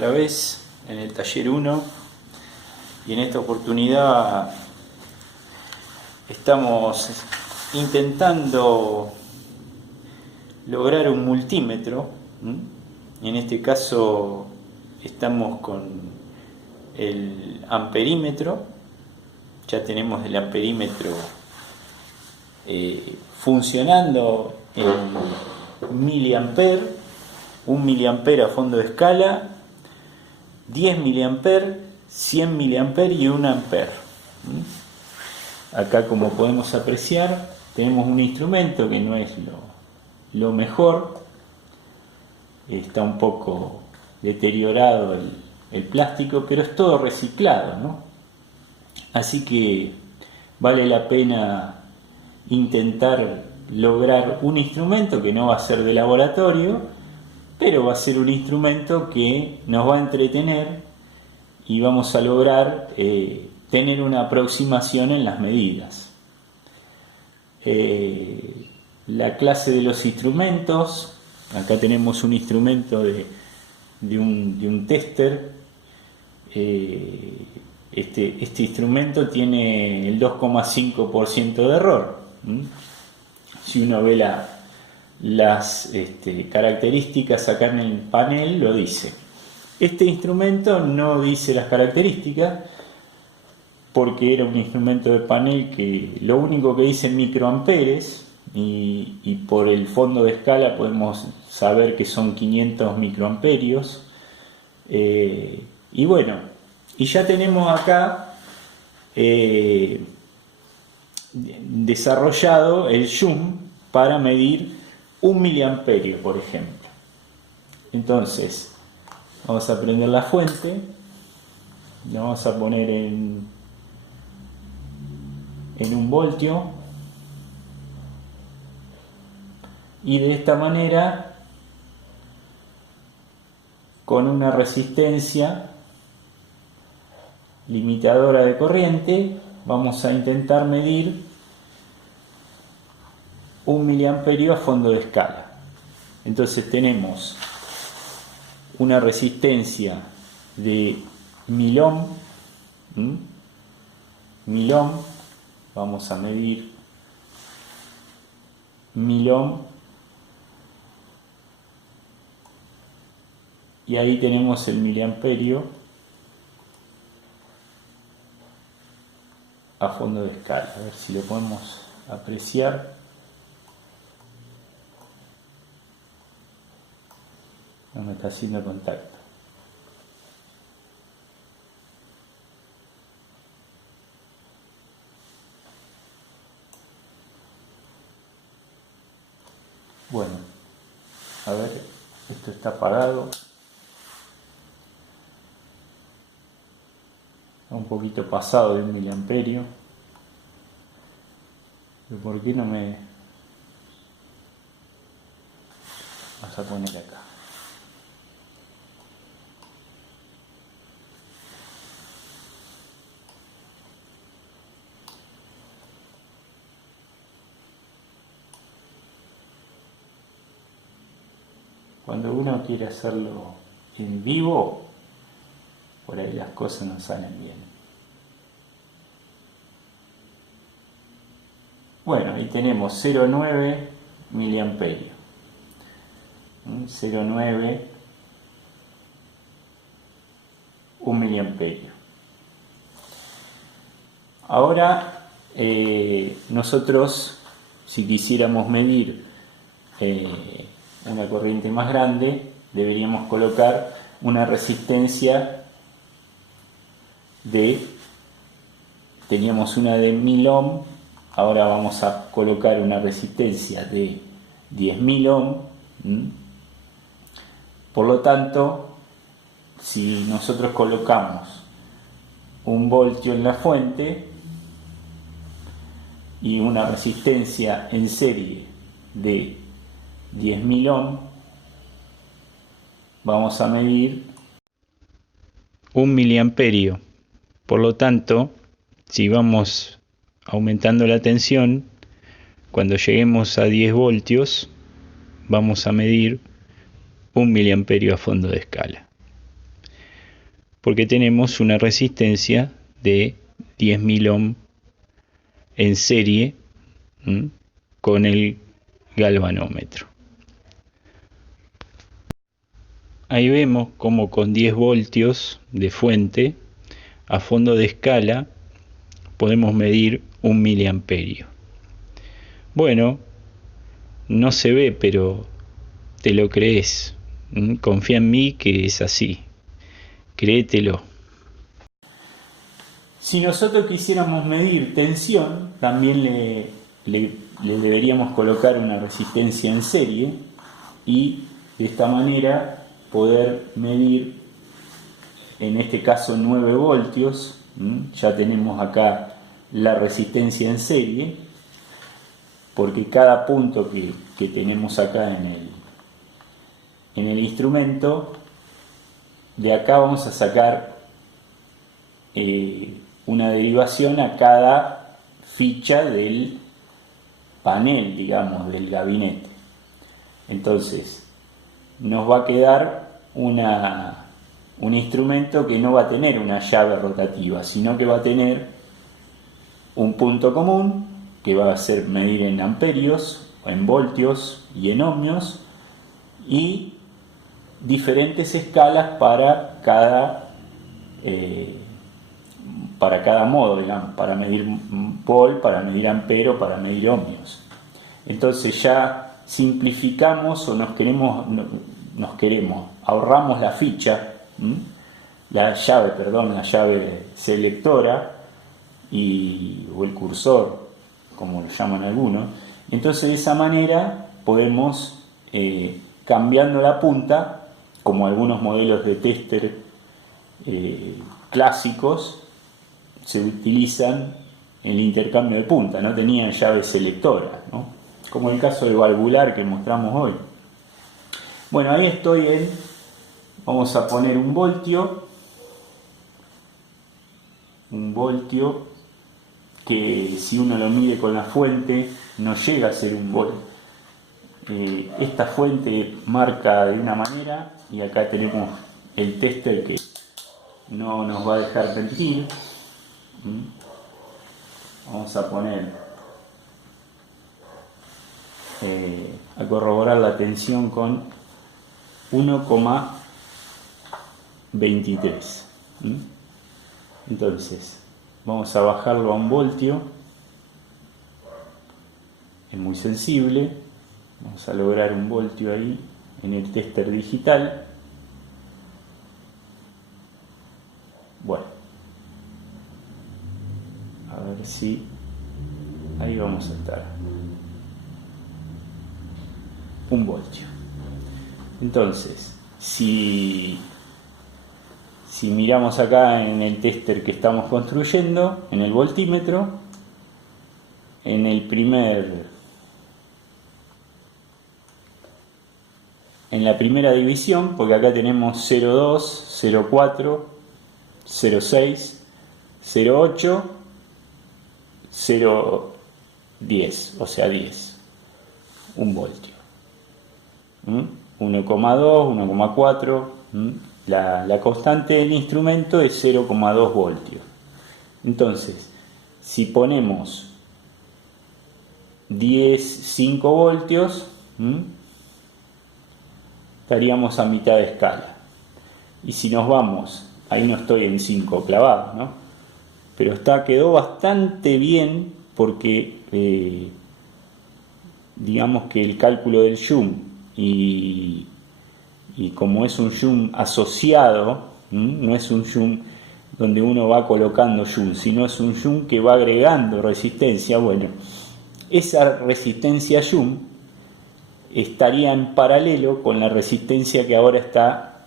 otra vez en el taller 1 y en esta oportunidad estamos intentando lograr un multímetro. En este caso estamos con el amperímetro. Ya tenemos el amperímetro funcionando en miliamperes, 1 miliampere a fondo de escala, 10 miliamperes, 100 miliamperes y 1 ampere. Acá, como podemos apreciar, tenemos un instrumento que no es lo mejor, está un poco deteriorado el plástico, pero es todo reciclado, ¿no? Así que vale la pena intentar lograr un instrumento que no va a ser de laboratorio, pero va a ser un instrumento que nos va a entretener y vamos a lograr tener una aproximación en las medidas. La clase de los instrumentos, acá tenemos un instrumento de un tester. Este instrumento tiene el 2,5% de error. Si uno ve las características acá en el panel, lo dice. Este instrumento no dice las características porque era un instrumento de panel que lo único que dice microamperes, y por el fondo de escala podemos saber que son 500 microamperios. Y bueno, y ya tenemos acá desarrollado el shum para medir 1 miliamperio, por ejemplo. Entonces vamos a prender la fuente, la vamos a poner en 1 voltio, y de esta manera, con una resistencia limitadora de corriente, vamos a intentar medir 1 miliamperio a fondo de escala. Entonces tenemos una resistencia de 1000 ohm. 1000 ohm, vamos a medir 1000 ohm, y ahí tenemos el miliamperio a fondo de escala. A ver si lo podemos apreciar. No me está haciendo contacto. Bueno, a ver, esto está apagado. Un poquito pasado de 1 miliamperio. Pero ¿por qué no me...? Vamos a poner acá. Cuando uno quiere hacerlo en vivo, por ahí las cosas no salen bien. Bueno, ahí tenemos 0,9 miliamperio. 0,9, 1 miliamperio. Ahora, nosotros, si quisiéramos medir una corriente más grande, deberíamos colocar una resistencia teníamos una de 1000 ohm, ahora vamos a colocar una resistencia de 10.000 ohm. Por lo tanto, si nosotros colocamos 1 voltio en la fuente y una resistencia en serie de 10.000 ohm, vamos a medir 1 miliamperio. Por lo tanto, si vamos aumentando la tensión, cuando lleguemos a 10 voltios, vamos a medir 1 miliamperio a fondo de escala. porque tenemos una resistencia de 10.000 ohm en serie con el galvanómetro. Ahí vemos como con 10 voltios de fuente a fondo de escala podemos medir 1 miliamperio. Bueno, no se ve, pero te lo crees. Confía en mí que es así. Créetelo. Si nosotros quisiéramos medir tensión, también le deberíamos colocar una resistencia en serie y de esta manera poder medir, en este caso 9 voltios. Ya tenemos acá la resistencia en serie, porque cada punto que tenemos acá en el instrumento, de acá vamos a sacar una derivación a cada ficha del panel, digamos, del gabinete. Entonces nos va a quedar un instrumento que no va a tener una llave rotativa, sino que va a tener un punto común que va a ser medir en amperios, en voltios y en ohmios, y diferentes escalas para cada modo, digamos, para medir volt, para medir ampero, para medir ohmios. Entonces ya simplificamos o ahorramos la ficha, la llave selectora o el cursor, como lo llaman algunos. Entonces de esa manera podemos, cambiando la punta, como algunos modelos de tester clásicos, se utilizan el intercambio de punta, no tenían llave selectora, ¿no? Como el caso del valvular que mostramos hoy. Bueno, ahí estoy vamos a poner un voltio que si uno lo mide con la fuente no llega a ser un volt. Esta fuente marca de una manera y acá tenemos el tester que no nos va a dejar mentir. Vamos a poner a corroborar la tensión con 1,23. Entonces vamos a bajarlo a 1 voltio. Es muy sensible. Vamos a lograr 1 voltio ahí en el tester digital. Bueno, a ver si ahí vamos a estar. 1 voltio. Entonces, si miramos acá en el tester que estamos construyendo, en el voltímetro, en la primera división, porque acá tenemos 0,2, 0,4, 0,6, 0,8, 0,10, o sea 10, 1 voltio. 1,2, 1,4, la constante del instrumento es 0,2 voltios. Entonces, si ponemos 5 voltios, estaríamos a mitad de escala. Y si nos vamos, ahí no estoy en 5 clavado, ¿no? Pero quedó bastante bien porque digamos que el cálculo del Joule y como es un Joule asociado, no es un Joule donde uno va colocando Joule, sino es un Joule que va agregando resistencia. Bueno, esa resistencia Joule estaría en paralelo con la resistencia que ahora está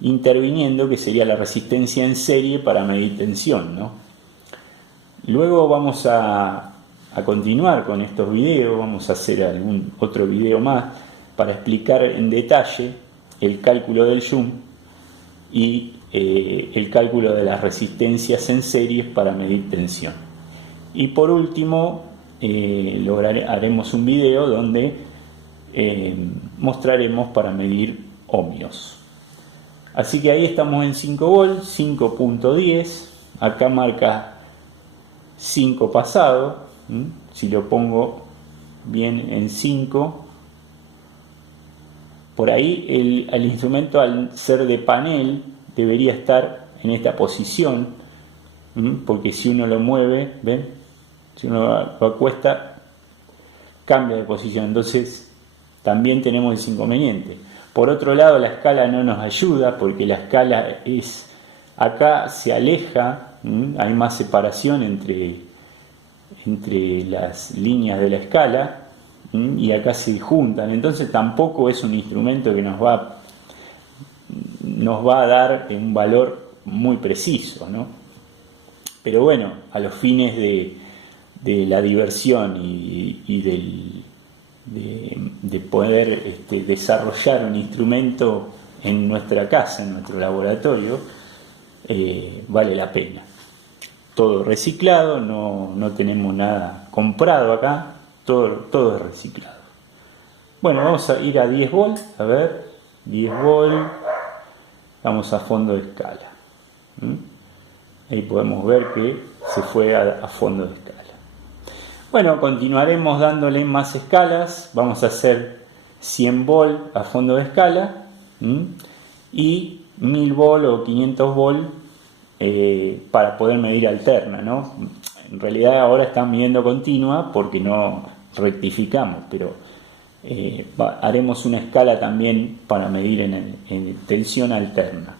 interviniendo, que sería la resistencia en serie para medir tensión, ¿no? Luego vamos a continuar con estos videos, vamos a hacer algún otro video más para explicar en detalle el cálculo del Joule y el cálculo de las resistencias en series para medir tensión. Y por último haremos un video donde mostraremos para medir ohmios. Así que ahí estamos en 5 volts, 5.10, acá marca 5 pasado, si lo pongo bien en 5, por ahí el instrumento, al ser de panel, debería estar en esta posición, porque si uno lo mueve, ¿ven? Si uno lo acuesta, cambia de posición, entonces también tenemos ese inconveniente. Por otro lado, la escala no nos ayuda, porque la escala es, acá se aleja, hay más separación entre las líneas de la escala, y acá se juntan, entonces tampoco es un instrumento que nos va a dar un valor muy preciso, ¿no? Pero bueno, a los fines de la diversión y de poder desarrollar un instrumento en nuestra casa, en nuestro laboratorio, vale la pena. Todo reciclado, no tenemos nada comprado acá, todo es reciclado. Bueno, vamos a ir a 10 volts, a ver, 10 volts, vamos a fondo de escala. Ahí podemos ver que se fue a fondo de escala. Bueno, continuaremos dándole más escalas, vamos a hacer 100 volts a fondo de escala y 1000 volts o 500 volts para poder medir alterna, ¿no? En realidad ahora están midiendo continua porque no rectificamos, pero haremos una escala también para medir en tensión alterna.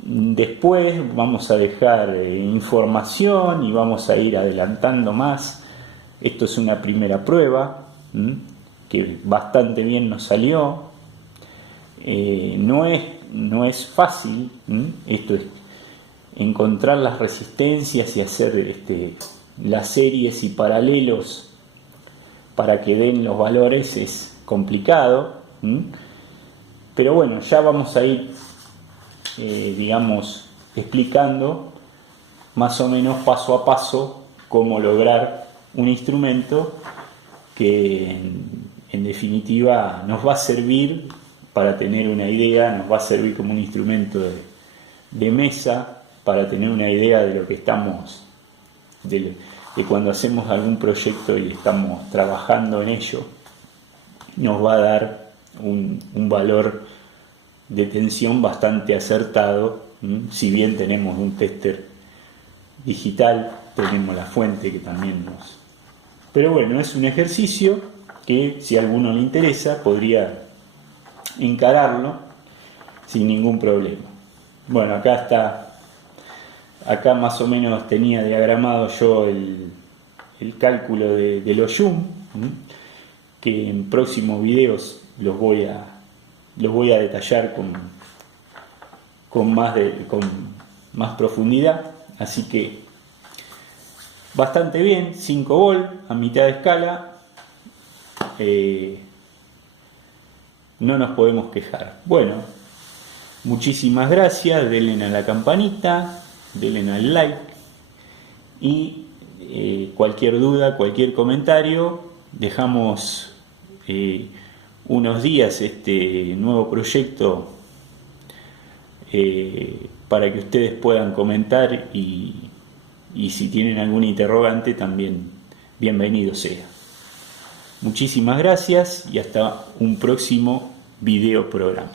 Después vamos a dejar información y vamos a ir adelantando más. Esto es una primera prueba que bastante bien nos salió. No es fácil, esto es encontrar las resistencias y hacer las series y paralelos para que den los valores, es complicado, pero bueno, ya vamos a ir explicando más o menos paso a paso cómo lograr un instrumento que en definitiva nos va a servir para tener una idea, nos va a servir como un instrumento de mesa para tener una idea de lo que estamos, de cuando hacemos algún proyecto y estamos trabajando en ello, nos va a dar un valor de tensión bastante acertado. Si bien tenemos un tester digital, tenemos la fuente que también nos... Pero bueno, es un ejercicio que si a alguno le interesa podría encararlo sin ningún problema. Bueno, acá más o menos tenía diagramado yo el cálculo de los Joule, que en próximos videos los voy a detallar con más profundidad. Así que bastante bien, 5 volts a mitad de escala, no nos podemos quejar. Bueno, muchísimas gracias, denle a la campanita, denle al like y cualquier duda, cualquier comentario, dejamos unos días este nuevo proyecto para que ustedes puedan comentar y si tienen algún interrogante también bienvenido sea. Muchísimas gracias y hasta un próximo video programa.